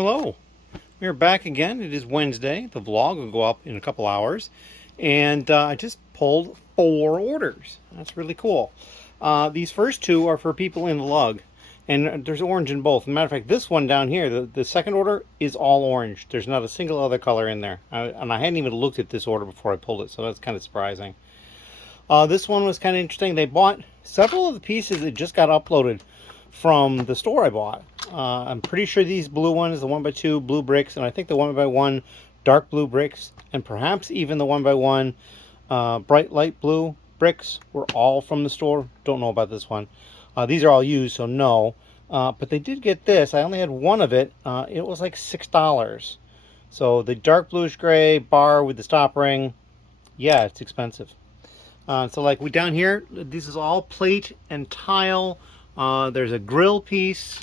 Hello, we're back again. It is Wednesday. The vlog will go up in a couple hours. And I just pulled 4 orders. That's really cool. These first 2 are for people in the lug. And there's orange in both. As a matter of fact, this one down here, the second order is all orange. There's not a single other color in there. And I hadn't even looked at this order before I pulled it, so that's kind of surprising. This one was kind of interesting. They bought several of the pieces that just got uploaded from the store I bought. I'm pretty sure these blue ones, the 1x2 blue bricks, and I think the 1x1 dark blue bricks, and perhaps even the 1x1 bright light blue bricks were all from the store. Don't know about this one. These are all used, so no. But they did get this. I only had one of it. It was like $6. So the dark bluish gray bar with the stop ring, yeah, it's expensive. So like we down here, this is all plate and tile. There's a grill piece.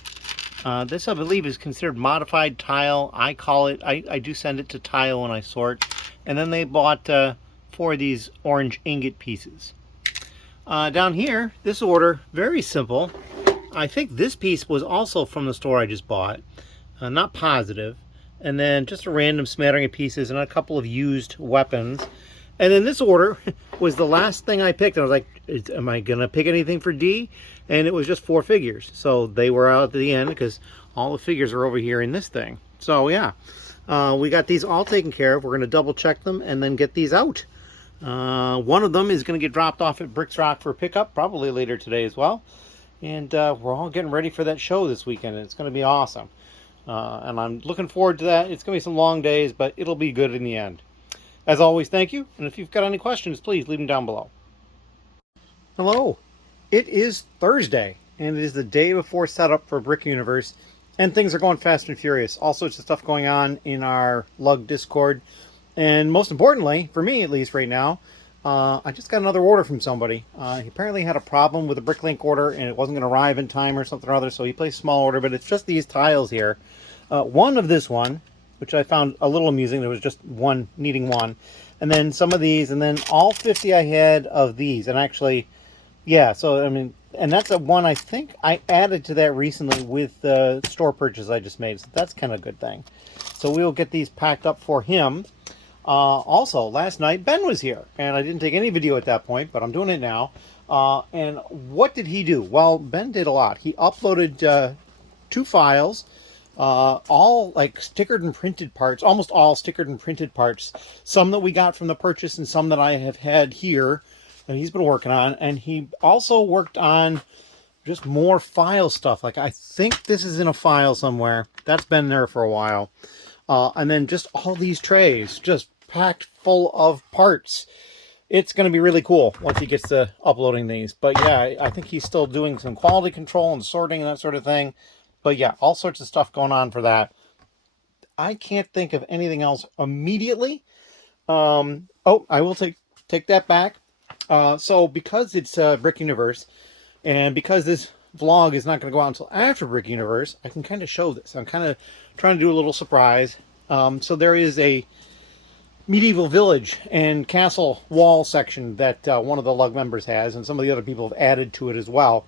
This I believe is considered modified tile. I call it, I do send it to tile when I sort. And then they bought 4 of these orange ingot pieces. Down here, this order, very simple. I think this piece was also from the store I just bought. Not positive. And then just a random smattering of pieces and a couple of used weapons. And then this order was the last thing I picked. I was like, am I going to pick anything for D? And it was just 4 figures. So they were out at the end because all the figures are over here in this thing. So yeah, we got these all taken care of. We're going to double check them and then get these out. One of them is going to get dropped off at Bricks Rock for pickup, probably later today as well. And we're all getting ready for that show this weekend. It's going to be awesome. And I'm looking forward to that. It's going to be some long days, but it'll be good in the end. As always, thank you. And if you've got any questions, please leave them down below. Hello. It is Thursday, and it is the day before setup for Brick Universe, and things are going fast and furious. All sorts of stuff going on in our lug Discord. And most importantly, for me at least right now, I just got another order from somebody. He apparently had a problem with a Bricklink order, and it wasn't going to arrive in time or something or other, so he placed a small order, but it's just these tiles here. One of this one, which I found a little amusing. There was just one needing one. And then some of these, and then all 50 I had of these. And actually, yeah, so, I mean, and that's a one I think I added to that recently with the store purchase I just made. So that's kind of a good thing. So we'll get these packed up for him. Also, last night, Ben was here. And I didn't take any video at that point, but I'm doing it now. And what did he do? Well, Ben did a lot. He uploaded 2 files. All like stickered and printed parts, almost all stickered and printed parts, some that we got from the purchase and some that I have had here that he's been working on. And he also worked on just more file stuff. Like I think this is in a file somewhere. That's been there for a while. And then just all these trays just packed full of parts. It's going to be really cool once he gets to uploading these. But yeah, I think he's still doing some quality control and sorting and that sort of thing. But yeah, all sorts of stuff going on for that. I can't think of anything else immediately. Oh, I will take that back. So because it's Brick Universe, and because this vlog is not going to go out until after Brick Universe, I can kind of show this. I'm kind of trying to do a little surprise. So there is a medieval village and castle wall section that one of the lug members has, and some of the other people have added to it as well.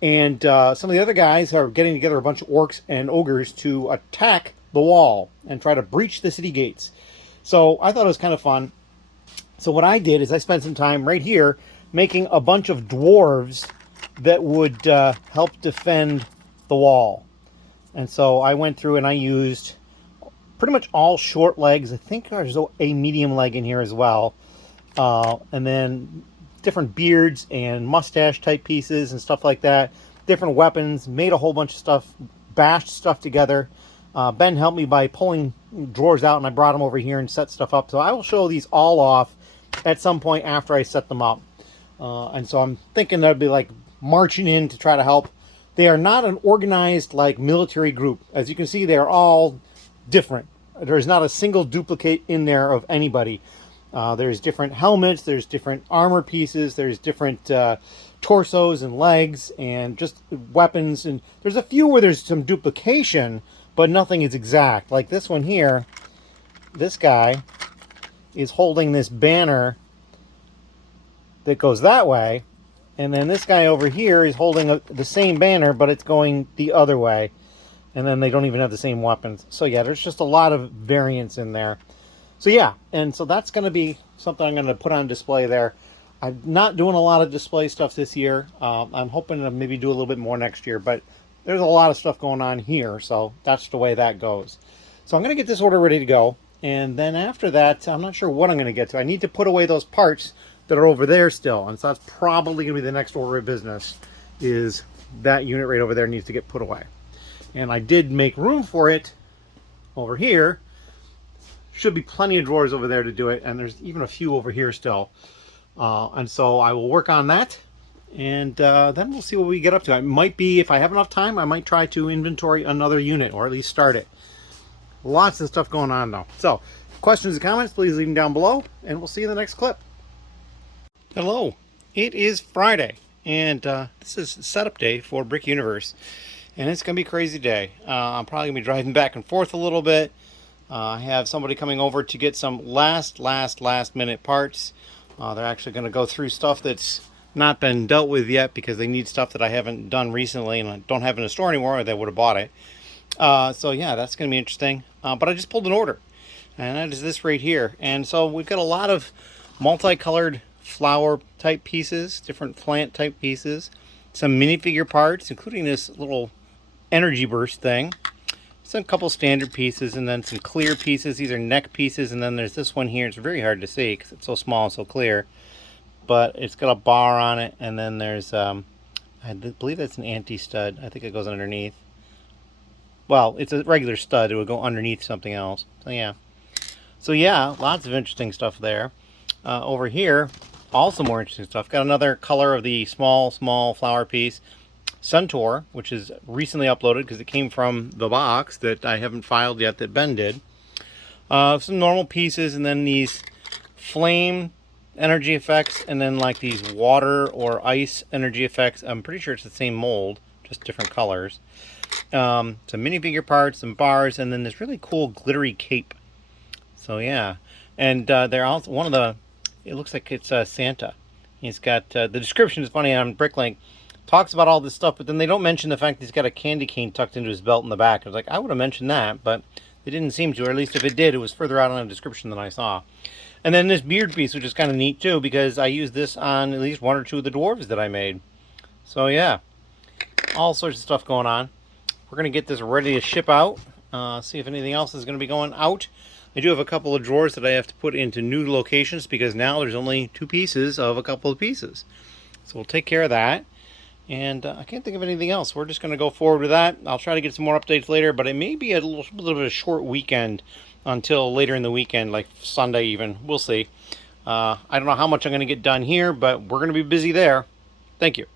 And some of the other guys are getting together a bunch of orcs and ogres to attack the wall and try to breach the city gates. So I thought it was kind of fun. So what I did is I spent some time right here making a bunch of dwarves that would help defend the wall. And so I went through and I used pretty much all short legs. I think there's a medium leg in here as well. And then different beards and mustache type pieces and stuff like that, different weapons, made a whole bunch of stuff, bashed stuff together. Ben helped me by pulling drawers out, and I brought them over here and set stuff up. So I will show these all off at some point after I set them up. And so I'm thinking that'd be like marching in to try to help. They are not an organized like military group. As you can see, they're all different. There's not a single duplicate in there of anybody. There's different helmets, there's different armor pieces, there's different torsos and legs and just weapons. And there's a few where there's some duplication, but nothing is exact. Like this one here, this guy is holding this banner that goes that way. And then this guy over here is holding the same banner, but it's going the other way. and then they don't even have the same weapons. So yeah, there's just a lot of variance in there. So yeah, and so that's going to be something I'm going to put on display there. I'm not doing a lot of display stuff this year. I'm hoping to maybe do a little bit more next year, but there's a lot of stuff going on here, so that's the way that goes. So I'm going to get this order ready to go, and then after that, I'm not sure what I'm going to get to. I need to put away those parts that are over there still, and so that's probably going to be the next order of business, is that unit right over there needs to get put away. And I did make room for it over here. Should be plenty of drawers over there to do it, and there's even a few over here still. And so I will work on that, and then we'll see what we get up to. It might be, if I have enough time, I might try to inventory another unit, or at least start it. Lots of stuff going on though. So questions and comments, please leave them down below, and we'll see you in the next clip. Hello, it is Friday, and this is setup day for Brick Universe, and it's gonna be a crazy day. I'm probably gonna be driving back and forth a little bit. I have somebody coming over to get some last minute parts. They're actually going to go through stuff that's not been dealt with yet, because they need stuff that I haven't done recently and I don't have in the store anymore, or they would have bought it. So yeah, that's going to be interesting. But I just pulled an order, and that is this right here. And so we've got a lot of multicolored flower type pieces, different plant type pieces, some minifigure parts, including this little energy burst thing, some couple standard pieces, and then some clear pieces. These are neck pieces, and then there's this one here. It's very hard to see because it's so small and so clear, but it's got a bar on it. And then there's I believe that's an anti-stud. I think it goes underneath. Well, it's a regular stud. It would go underneath something else. So yeah, lots of interesting stuff there. Over here, also more interesting stuff. Got another color of the small flower piece. Centaur, which is recently uploaded because it came from the box that I haven't filed yet that Ben did. Some normal pieces, and then these flame energy effects, and then like these water or ice energy effects. I'm pretty sure it's the same mold, just different colors. Some minifigure parts, some bars, and then this really cool glittery cape. So yeah, and they're also one of the, it looks like it's Santa. He's got, the description is funny on Bricklink. Talks about all this stuff, but then they don't mention the fact that he's got a candy cane tucked into his belt in the back. I was like, I would have mentioned that, but they didn't seem to, or at least if it did, it was further out on the description than I saw. And then this beard piece, which is kind of neat too, because I used this on at least one or two of the dwarves that I made. So yeah, all sorts of stuff going on. We're going to get this ready to ship out, see if anything else is going to be going out. I do have a couple of drawers that I have to put into new locations, because now there's only 2 pieces of a couple of pieces. So we'll take care of that. And I can't think of anything else. We're just going to go forward with that. I'll try to get some more updates later, but it may be a little bit of a short weekend until later in the weekend, like Sunday even. We'll see. I don't know how much I'm going to get done here, but we're going to be busy there. Thank you.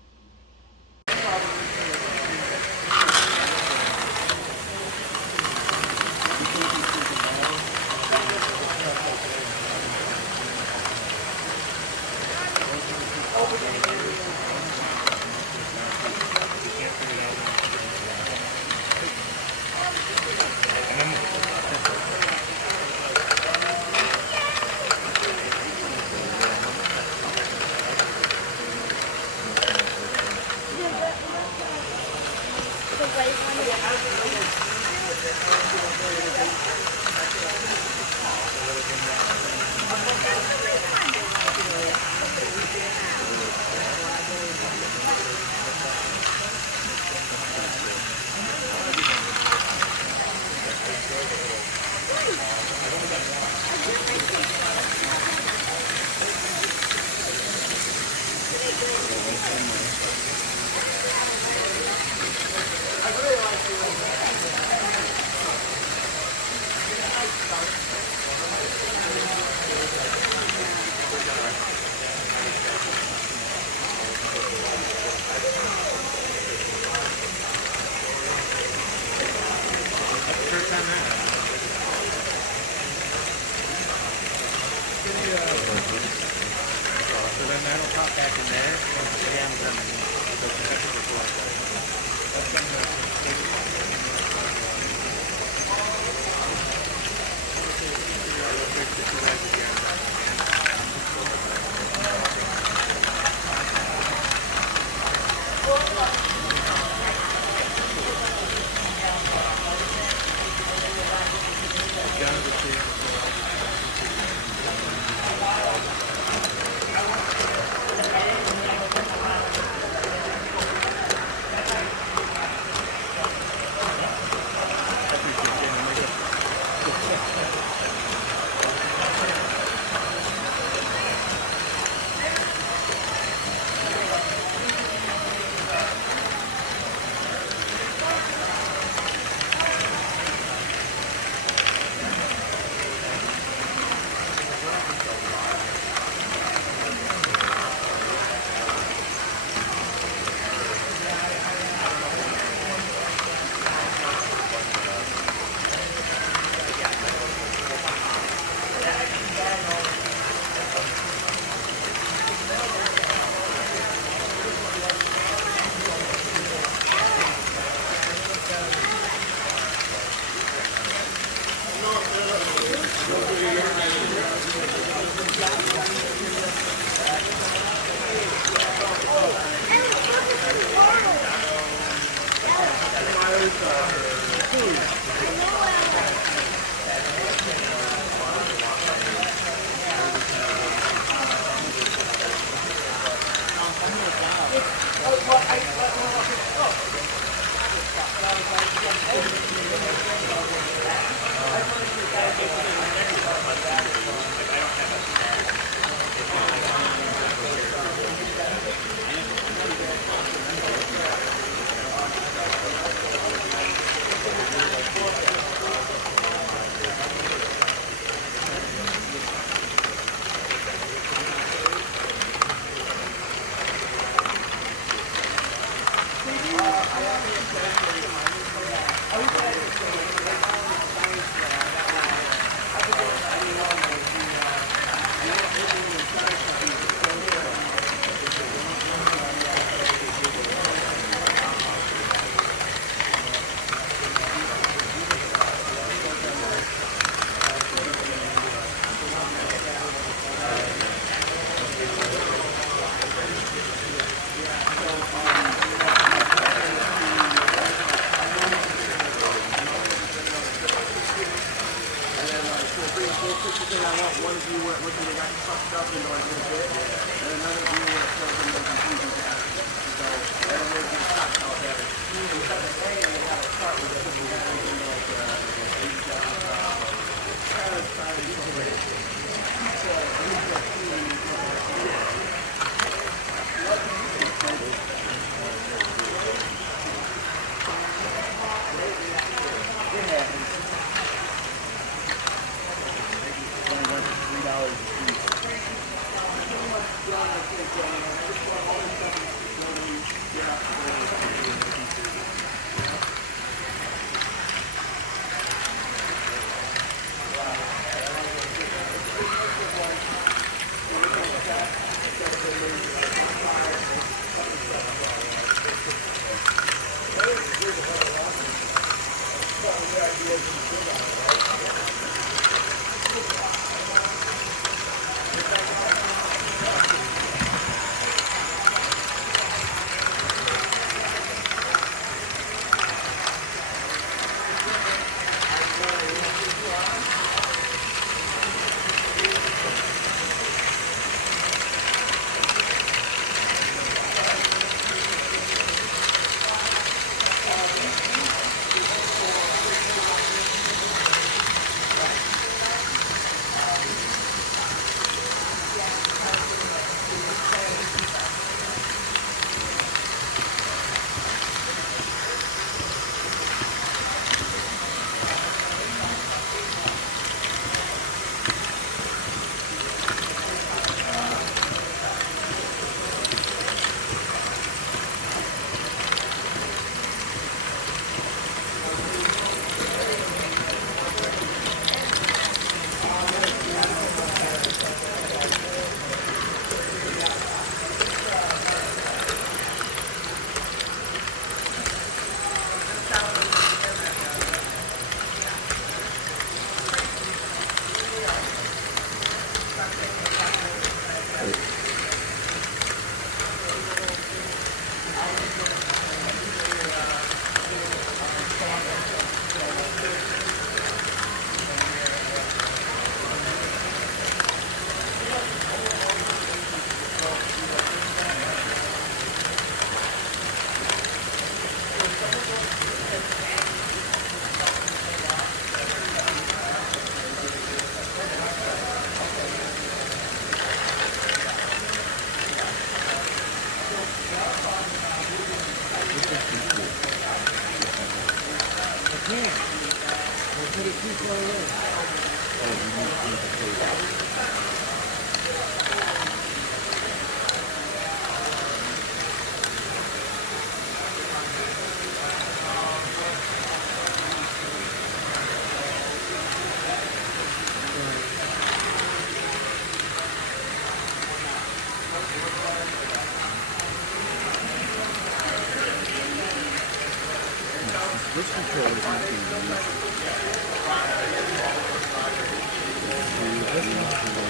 This control is not being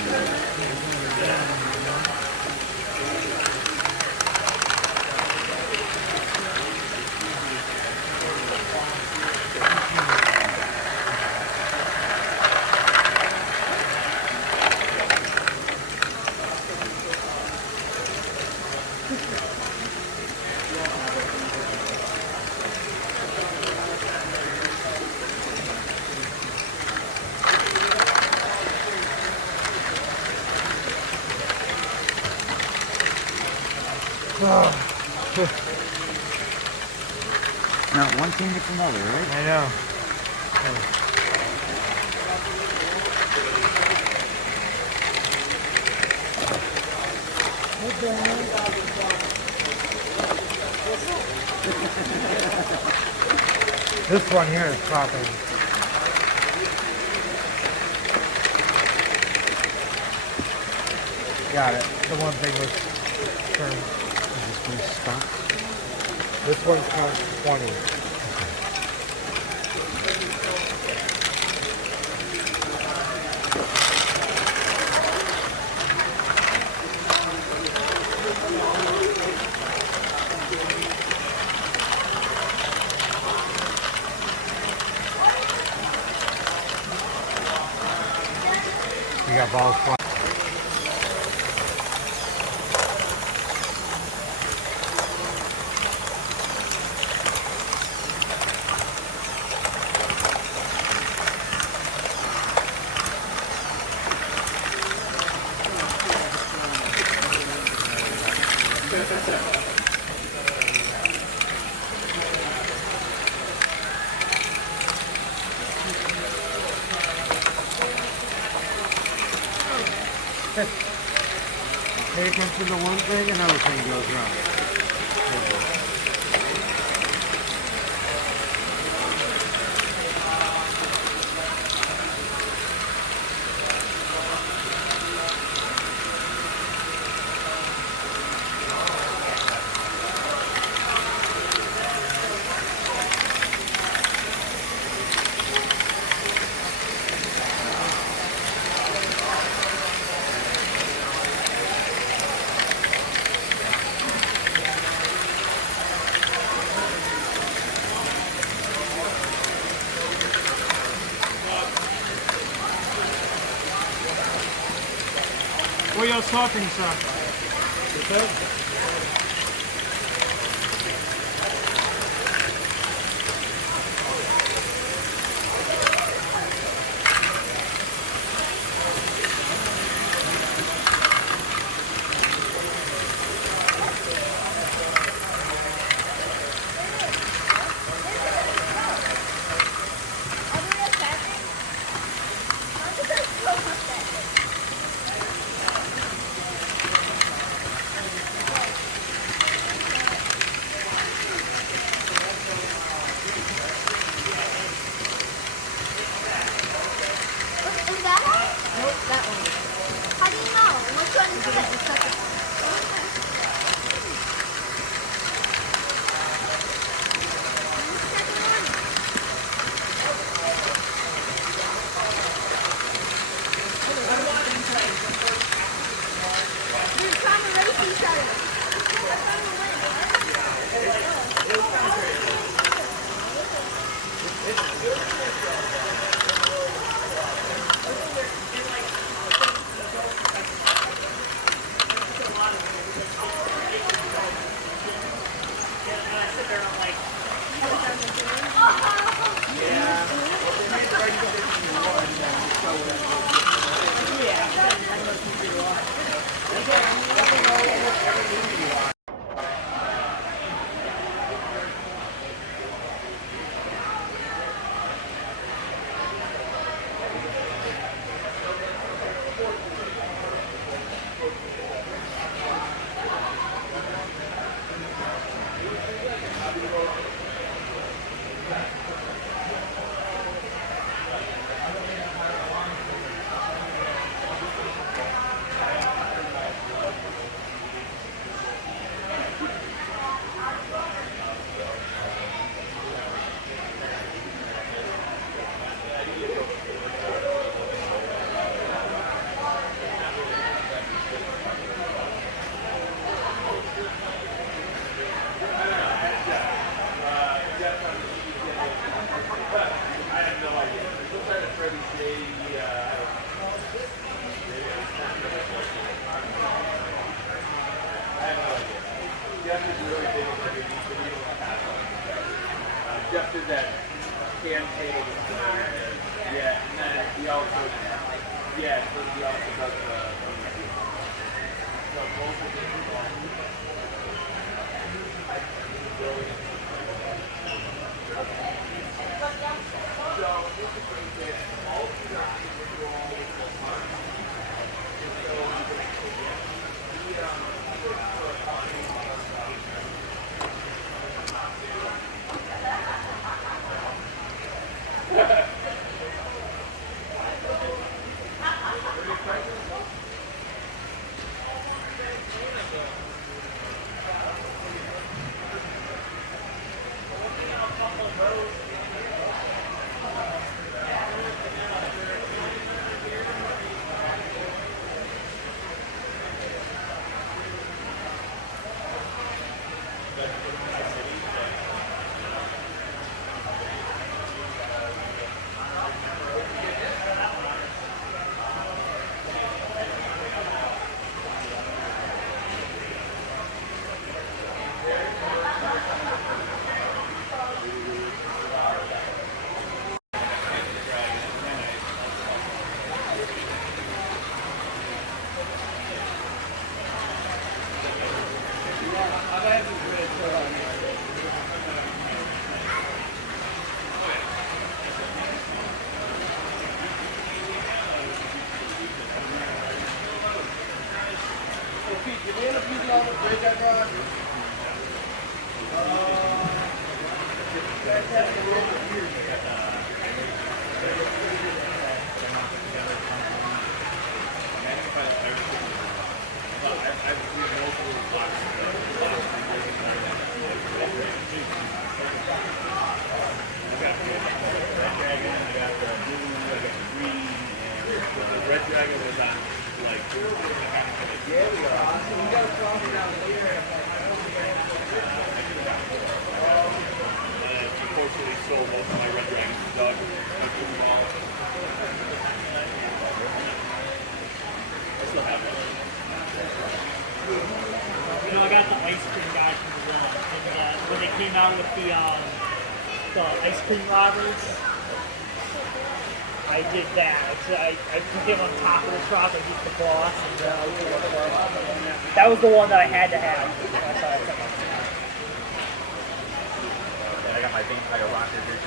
used. Not one thing gets another, right? I know. This one here is popping. Got it. The one thing was turned. This one costs 20. We got balls flying. Pay attention to one thing, another thing goes wrong. What y'all talking, son? Jeff did that can table. Yeah, and then he also, yeah, so he also does the, so both of them. You know, I got the ice cream guy from the wall, and when they came out with the ice cream robbers, I did that. I put him on top of the truck, I did the boss, and that was the one that I had to have. I got my vampire rocker here.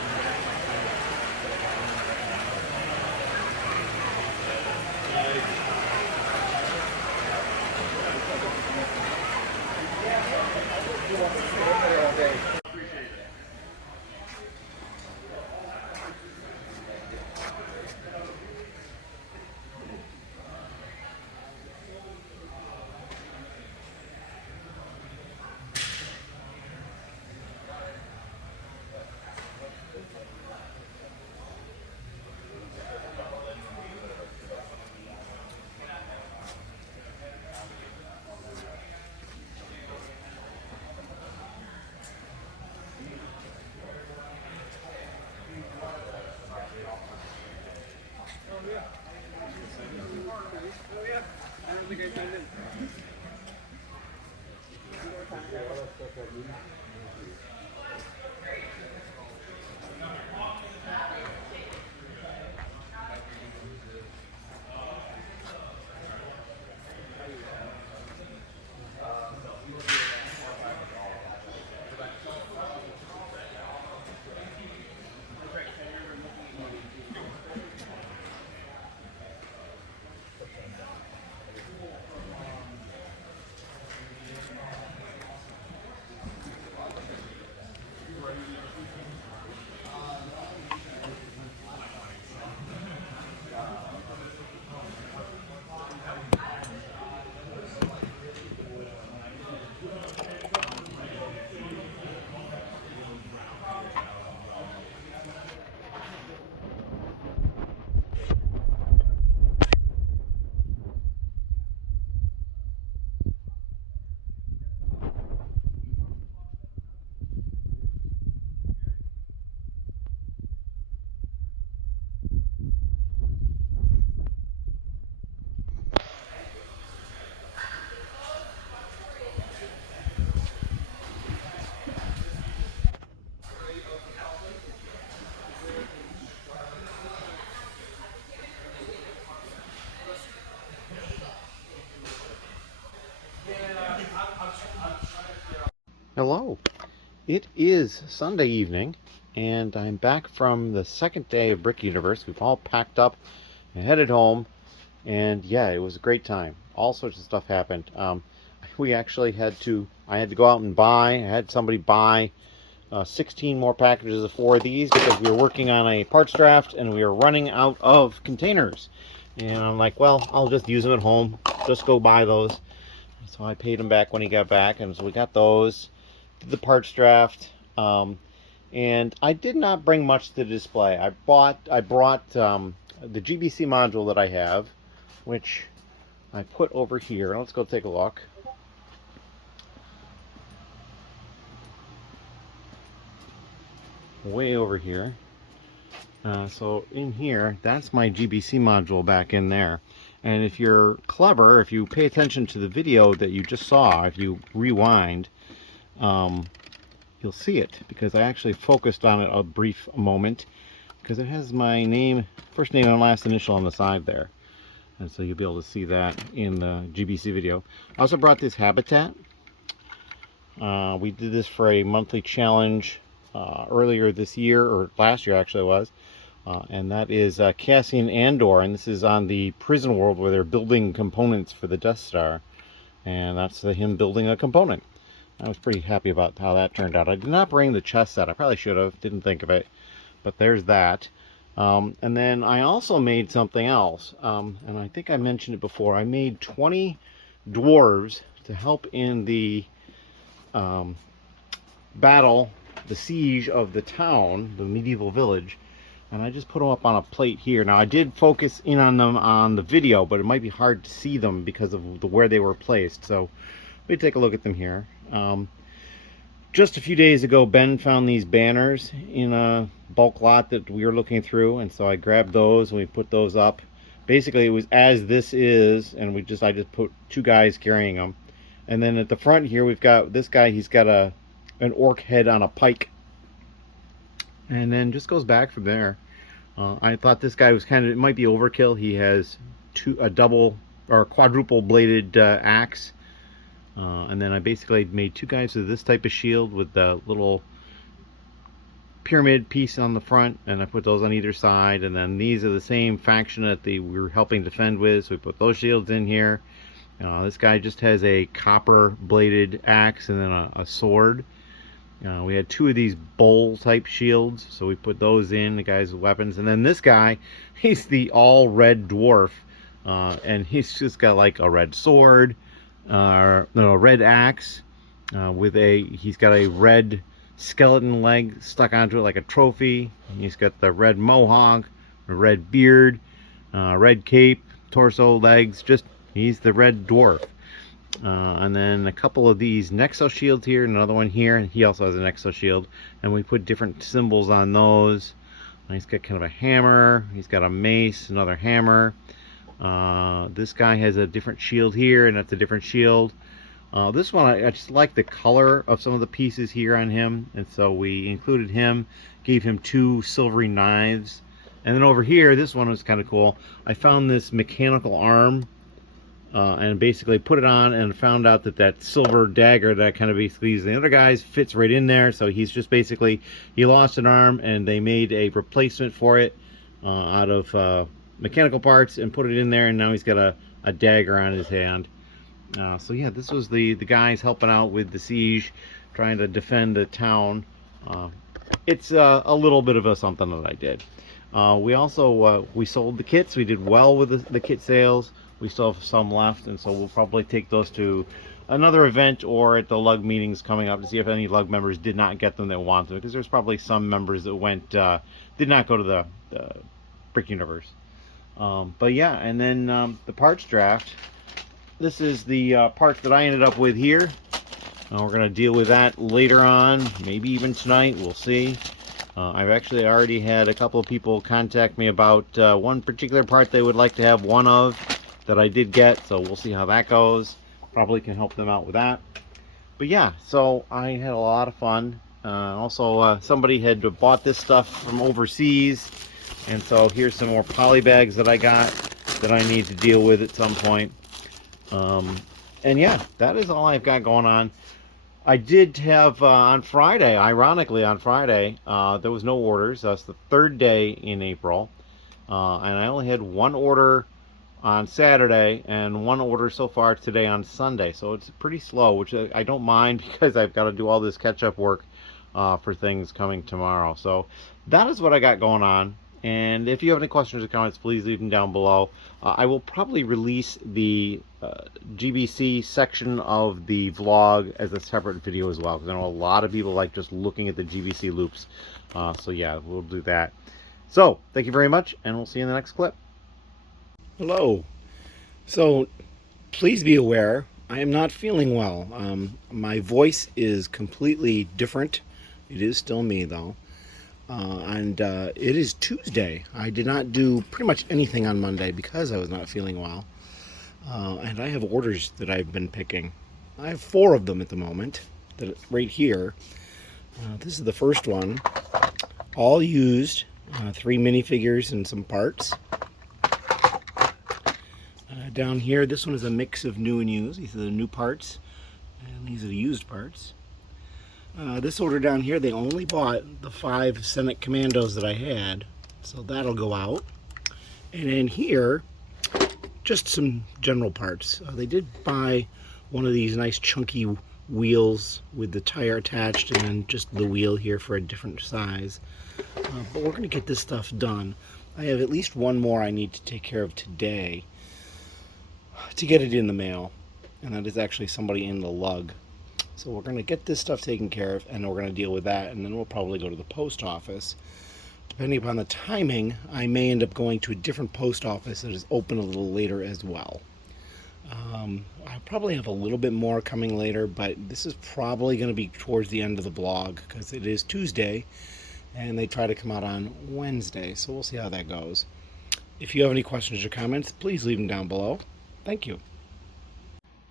Hello. It is Sunday evening, and I'm back from the second day of Brick Universe. We've all packed up and headed home, and yeah, it was a great time. All sorts of stuff happened. We actually I had to go out and I had somebody buy 16 more packages of 4 of these because we were working on a parts draft and we were running out of containers. And I'm like, well, I'll just use them at home. Just go buy those. So I paid him back when he got back, and so we got those. Did the parts draft, and I did not bring much to display. I brought the GBC module that I have, which I put over here. Let's go take a look. Way over here. So in here, that's my GBC module back in there. And if you're clever, if you pay attention to the video that you just saw, if you rewind, you'll see it, because I actually focused on it a brief moment, because it has my name, first name and last initial on the side there. And so you'll be able to see that in the GBC video. I also brought this habitat. We did this for a monthly challenge earlier this year, or last year actually it was. And that is Cassian Andor, and this is on the prison world where they're building components for the Death Star. And that's him building a component. I was pretty happy about how that turned out. I did not bring the chess set. I probably should have. Didn't think of it. But there's that. And then I also made something else. And I think I mentioned it before. I made 20 dwarves to help in the battle, the siege of the town, the medieval village. And I just put them up on a plate here. Now I did focus in on them on the video, but it might be hard to see them because of where they were placed. So let me take a look at them here. Just a few days ago, Ben found these banners in a bulk lot that we were looking through, and so I grabbed those and we put those up. Basically, it was as this is, and I just put 2 guys carrying them. And then at the front here, we've got this guy. He's got an orc head on a pike, and then just goes back from there. I thought this guy was it might be overkill. He has a double or quadruple bladed axe. And then I basically made 2 guys with this type of shield with the little pyramid piece on the front, and I put those on either side. And then these are the same faction that we were helping defend with, so we put those shields in here. This guy just has a copper bladed axe and then a sword. We had 2 of these bowl type shields, so we put those in, the guys with weapons. And then this guy, he's the all red dwarf, and he's just got like a red sword, a red axe, he's got a red skeleton leg stuck onto it like a trophy. He's got the red mohawk, a red beard, red cape, torso, legs. He's the red dwarf. And then a couple of these Nexo shields here, another one here, and he also has an Nexo shield. And we put different symbols on those. And he's got kind of a hammer. He's got a mace, another hammer. This guy has a different shield here, and that's a different shield. This one, I just like the color of some of the pieces here on him, and so we included him, gave him 2 silvery knives. And then over here, this one was kind of cool. I found this mechanical arm, and basically put it on and found out that silver dagger that kind of basically the other guy's fits right in there. So he's just basically, he lost an arm and they made a replacement for it out of mechanical parts and put it in there, and now he's got a dagger on his hand. So yeah, this was the guys helping out with the siege, trying to defend the town. It's a little bit of a something that I did. We also we sold the kits. We did well with the kit sales. We still have some left, and so we'll probably take those to another event or at the lug meetings coming up to see if any lug members did not get them that want them, because there's probably some members that did not go to the Brick Universe. But yeah, and then the parts draft. This is the parts that I ended up with here. We're going to deal with that later on, maybe even tonight. We'll see. I've actually already had a couple of people contact me about one particular part they would like to have one of that I did get, so we'll see how that goes. Probably can help them out with that. But yeah, so I had a lot of fun. Also, somebody had bought this stuff from overseas, and so here's some more poly bags that I got that I need to deal with at some point. And yeah, that is all I've got going on. I did have on Friday, ironically on Friday, there was no orders. That's the third day in April. And I only had one order on Saturday and one order so far today on Sunday. So it's pretty slow, which I don't mind because I've got to do all this catch-up work for things coming tomorrow. So that is what I got going on. And if you have any questions or comments, please leave them down below. I will probably release the GBC section of the vlog as a separate video as well, because I know a lot of people like just looking at the GBC loops. So yeah, we'll do that. So thank you very much, and we'll see you in the next clip. Hello. So please be aware, I am not feeling well. My voice is completely different. It is still me though. And it is Tuesday. I did not do pretty much anything on Monday because I was not feeling well. And I have orders that I've been picking. I have 4 of them at the moment, right here. This is the first one. All used, 3 minifigures and some parts. Down here, this one is a mix of new and used. These are the new parts, and these are the used parts. This order down here, they only bought the 5 Senate Commandos that I had, so that'll go out. And in here, just some general parts. They did buy one of these nice chunky wheels with the tire attached, and then just the wheel here for a different size. But we're going to get this stuff done. I have at least one more I need to take care of today to get it in the mail, and that is actually somebody in the lug. So we're going to get this stuff taken care of, and we're going to deal with that, and then we'll probably go to the post office. Depending upon the timing, I may end up going to a different post office that is open a little later as well. I probably have a little bit more coming later, but this is probably going to be towards the end of the blog because it is Tuesday, and they try to come out on Wednesday, so we'll see how that goes. If you have any questions or comments, please leave them down below. Thank you.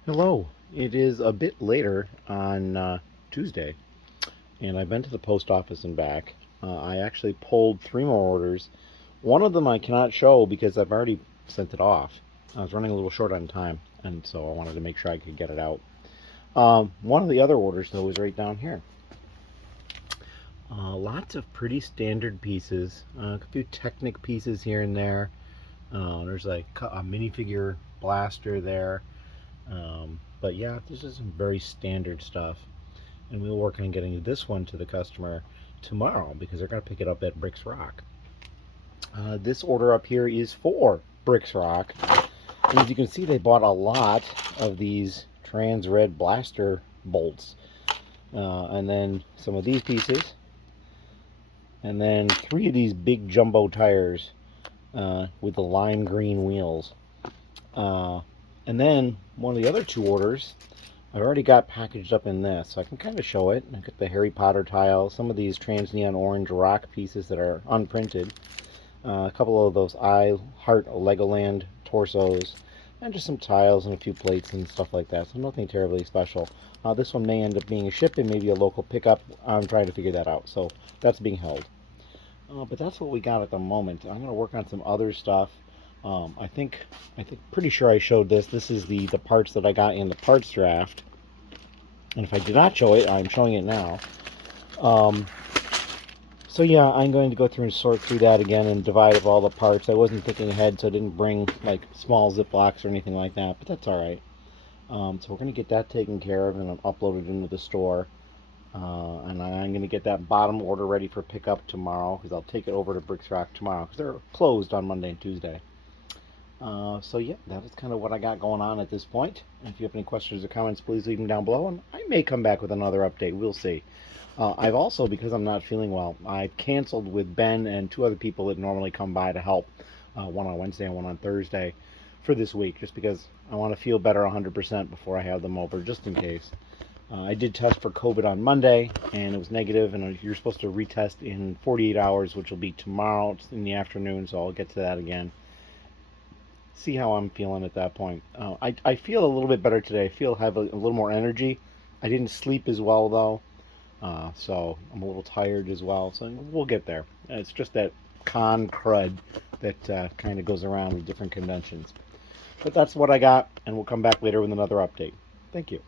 Hello. It is a bit later on Tuesday, and I've been to the post office and back. I actually pulled 3 more orders. One of them I cannot show because I've already sent it off. I was running a little short on time, and so I wanted to make sure I could get it out. One of the other orders, though, is right down here. Lots of pretty standard pieces. A few Technic pieces here and there. There's like a minifigure blaster there. But yeah, this is some very standard stuff. And we'll work on getting this one to the customer tomorrow because they're going to pick it up at Bricks Rock. This order up here is for Bricks Rock. And as you can see, they bought a lot of these trans red blaster bolts. And then some of these pieces. And then 3 of these big jumbo tires with the lime green wheels. And then one of the other 2 orders I've already got packaged up in this, so I can kind of show it. I got the Harry Potter tile, some of these trans neon orange rock pieces that are unprinted, a couple of those I Heart Legoland torsos, and just some tiles and a few plates and stuff like that, so nothing terribly special. This one may end up being a ship and maybe a local pickup. I'm trying to figure that out, so that's being held. But that's what we got at the moment. I'm going to work on some other stuff. I think pretty sure I showed this. This is the parts that I got in the parts draft. And if I did not show it, I'm showing it now. So yeah, I'm going to go through and sort through that again and divide up all the parts. I wasn't thinking ahead, so I didn't bring like small Ziplocs or anything like that, but that's alright. So we're going to get that taken care of and uploaded into the store. And I'm going to get that bottom order ready for pickup tomorrow because I'll take it over to Bricks Rock tomorrow because they're closed on Monday and Tuesday. So yeah, that is kind of what I got going on at this point. And if you have any questions or comments, please leave them down below, and I may come back with another update. We'll see. I've also, because I'm not feeling well, I've canceled with Ben and 2 other people that normally come by to help, one on Wednesday and one on Thursday, for this week, just because I want to feel better 100% before I have them over, just in case. I did test for COVID on Monday, and it was negative, and you're supposed to retest in 48 hours, which will be tomorrow. It's in the afternoon, so I'll get to that again. See how I'm feeling at that point. I feel a little bit better today. I have a little more energy. I didn't sleep as well, though, so I'm a little tired as well, so we'll get there. It's just that con crud that kind of goes around with different conventions. But that's what I got, and we'll come back later with another update. Thank you.